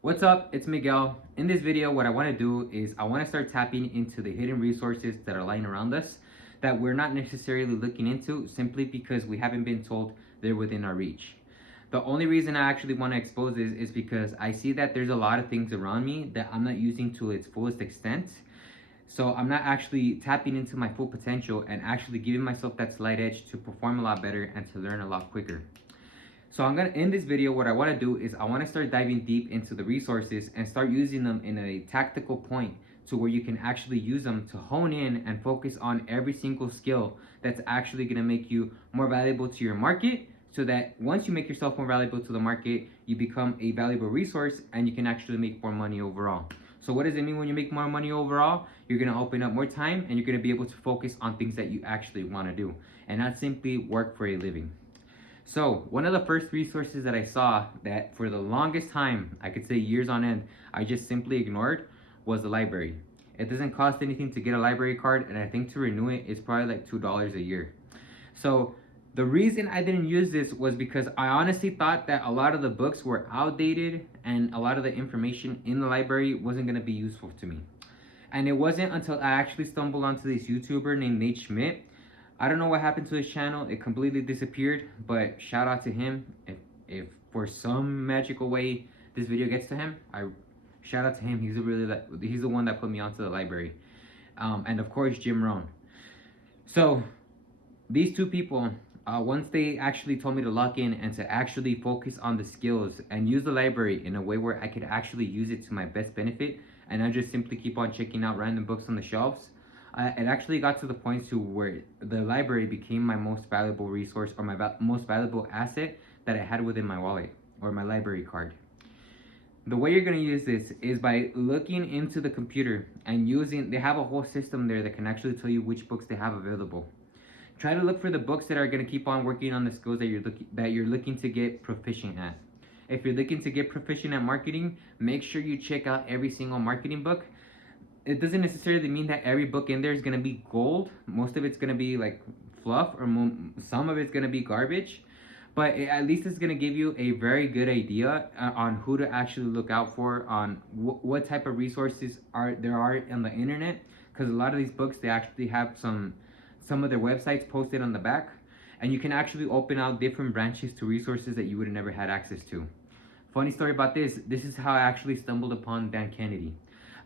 What's up? It's Miguel. In this video, what I want to do is I want to start tapping into the hidden resources that are lying around us that we're not necessarily looking into simply because we haven't been told they're within our reach. The only reason I actually want to expose this is because I see that there's a lot of things around me that I'm not using to its fullest extent. So I'm not actually tapping into my full potential and actually giving myself that slight edge to perform a lot better and to learn a lot quicker. So I'm gonna end this video. What I want to do is I want to start diving deep into the resources and start using them in a tactical point to where you can actually use them to hone in and focus on every single skill that's actually gonna make you more valuable to your market, so that once you make yourself more valuable to the market, you become a valuable resource and you can actually make more money overall. So what does it mean when you make more money overall? You're gonna open up more time and you're gonna be able to focus on things that you actually want to do and not simply work for a living. So one of the first resources that I saw that for the longest time, I could say years on end, I just simply ignored was the library. It doesn't cost anything to get a library card, and I think to renew it is probably like $2 a year. So the reason I didn't use this was because I honestly thought that a lot of the books were outdated and a lot of the information in the library wasn't going to be useful to me. And it wasn't until I actually stumbled onto this YouTuber named Nate Schmidt. I don't know what happened to his channel. It completely disappeared, but shout out to him. If for some magical way this video gets to him, I shout out to him. He's the one that put me onto the library. And of course, Jim Rohn. So these two people, once they actually told me to lock in and to actually focus on the skills and use the library in a way where I could actually use it to my best benefit, and I just simply keep on checking out random books on the shelves, it actually got to the point to where the library became my most valuable resource, or my most valuable asset that I had within my wallet or my library card. The way you're going to use this is by looking into the computer and using, they have a whole system there that can actually tell you which books they have available. Try to look for the books that are going to keep on working on the skills that you're looking to get proficient at. If you're looking to get proficient at marketing, make sure you check out every single marketing book. It doesn't necessarily mean that every book in there is going to be gold. Most of it's going to be like fluff, or some of it's going to be garbage. But at least it's going to give you a very good idea on who to actually look out for, on what type of resources there are on the internet. Because a lot of these books, they actually have some of their websites posted on the back. And you can actually open out different branches to resources that you would have never had access to. Funny story about this is how I actually stumbled upon Dan Kennedy.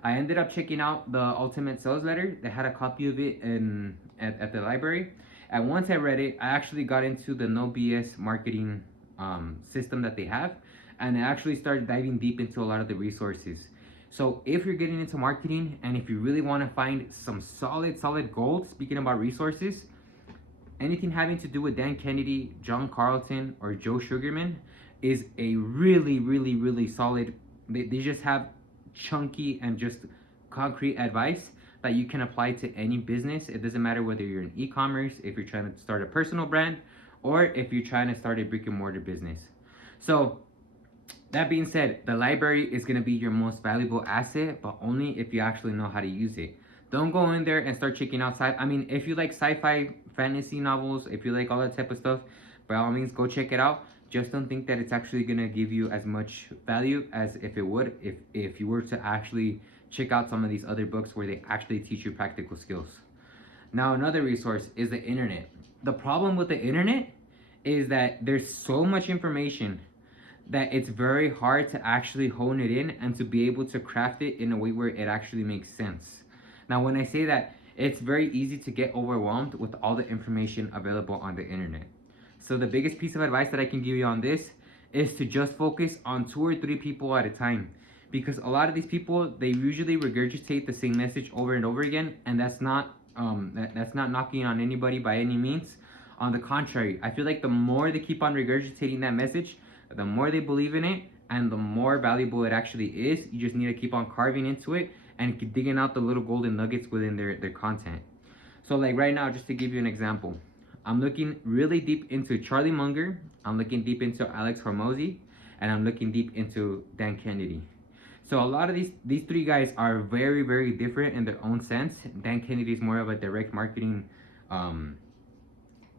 I ended up checking out the Ultimate Sales Letter. They had a copy of it at the library. And once I read it, I actually got into the no BS marketing system that they have. And I actually started diving deep into a lot of the resources. So if you're getting into marketing and if you really want to find some solid gold, speaking about resources, anything having to do with Dan Kennedy, John Carlton, or Joe Sugarman is a really solid. They just have chunky and just concrete advice that you can apply to any business. It doesn't matter whether you're in e-commerce, if you're trying to start a personal brand, or if you're trying to start a brick and mortar business. So that being said, the library is going to be your most valuable asset, but only if you actually know how to use it. Don't go in there and start checking out if you like sci-fi fantasy novels, if you like all that type of stuff, by all means go check it out. Just don't think that it's actually gonna give you as much value as if it would if you were to actually check out some of these other books where they actually teach you practical skills. Now another resource is the internet. The problem with the internet is that there's so much information that it's very hard to actually hone it in and to be able to craft it in a way where it actually makes sense. Now when I say that, it's very easy to get overwhelmed with all the information available on the internet. So the biggest piece of advice that I can give you on this is to just focus on 2 or 3 people at a time. Because a lot of these people, they usually regurgitate the same message over and over again, and that's not knocking on anybody by any means. On the contrary, I feel like the more they keep on regurgitating that message, the more they believe in it, and the more valuable it actually is. You just need to keep on carving into it and digging out the little golden nuggets within their content. So like right now, just to give you an example, I'm looking really deep into Charlie Munger, I'm looking deep into Alex Hormozi, and I'm looking deep into Dan Kennedy. So a lot of these 3 guys are very different in their own sense. Dan Kennedy is more of a direct marketing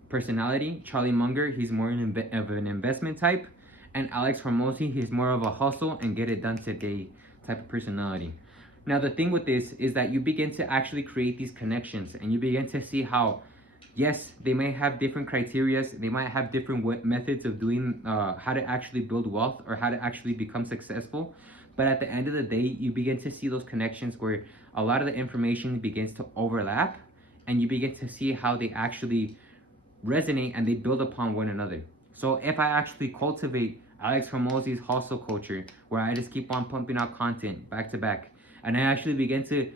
personality. Charlie Munger, he's more of an investment type. And Alex Hormozi, he's more of a hustle and get it done today type of personality. Now, the thing with this is that you begin to actually create these connections, and you begin to see how, yes, they may have different criterias, they might have different methods of doing how to actually build wealth or how to actually become successful. But at the end of the day, you begin to see those connections where a lot of the information begins to overlap, and you begin to see how they actually resonate and they build upon one another. So if I actually cultivate Alex Hormozi's hustle culture, where I just keep on pumping out content back to back, and I actually begin to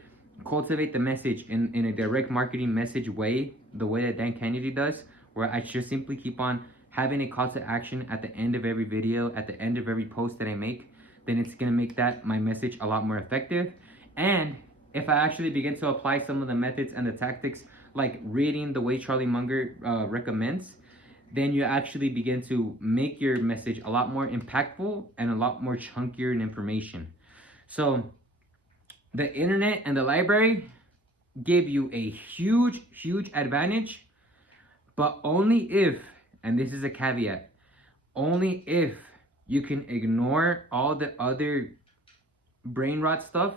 cultivate the message in a direct marketing message way, the way that Dan Kennedy does, where I just simply keep on having a call to action at the end of every video, at the end of every post that I make, then it's gonna make that my message a lot more effective. And if I actually begin to apply some of the methods and the tactics, like reading the way Charlie Munger recommends, then you actually begin to make your message a lot more impactful and a lot more chunkier in information. So the internet and the library give you a huge advantage, but only if, and this is a caveat, only if you can ignore all the other brain rot stuff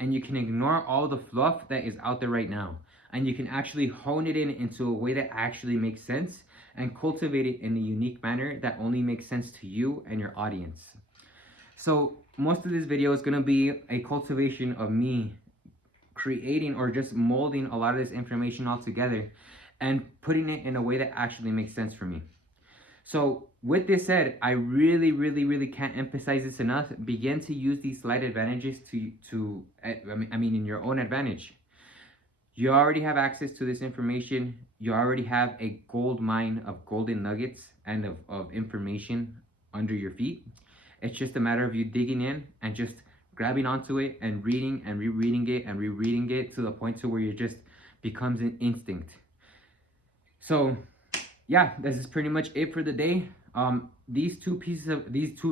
and you can ignore all the fluff that is out there right now, and you can actually hone it into a way that actually makes sense and cultivate it in a unique manner that only makes sense to you and your audience. So most of this video is going to be a cultivation of me creating or just molding a lot of this information all together and putting it in a way that actually makes sense for me. So with this said, I really can't emphasize this enough. Begin to use these slight advantages in your own advantage. You already have access to this information. You already have a gold mine of golden nuggets and of information under your feet. It's just a matter of you digging in and just grabbing onto it and reading and rereading it and rereading it to the point to where it just becomes an instinct. So yeah, this is pretty much it for the day. These two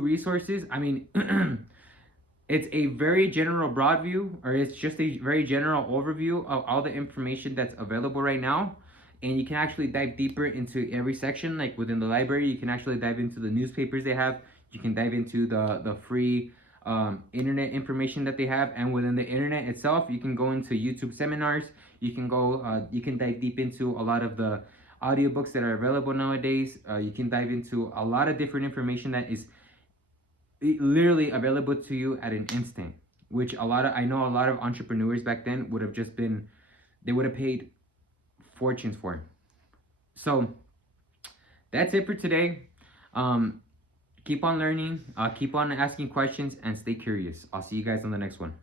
resources, I mean, it's a very general broad view, or it's just a very general overview of all the information that's available right now. And you can actually dive deeper into every section. Like within the library, you can actually dive into the newspapers they have. You can dive into the free internet information that they have. And within the internet itself, you can go into YouTube seminars. You can dive deep into a lot of the audiobooks that are available nowadays. You can dive into a lot of different information that is literally available to you at an instant, which I know a lot of entrepreneurs back then would have paid fortunes for. So that's it for today. Keep on learning, keep on asking questions, and stay curious. I'll see you guys on the next one.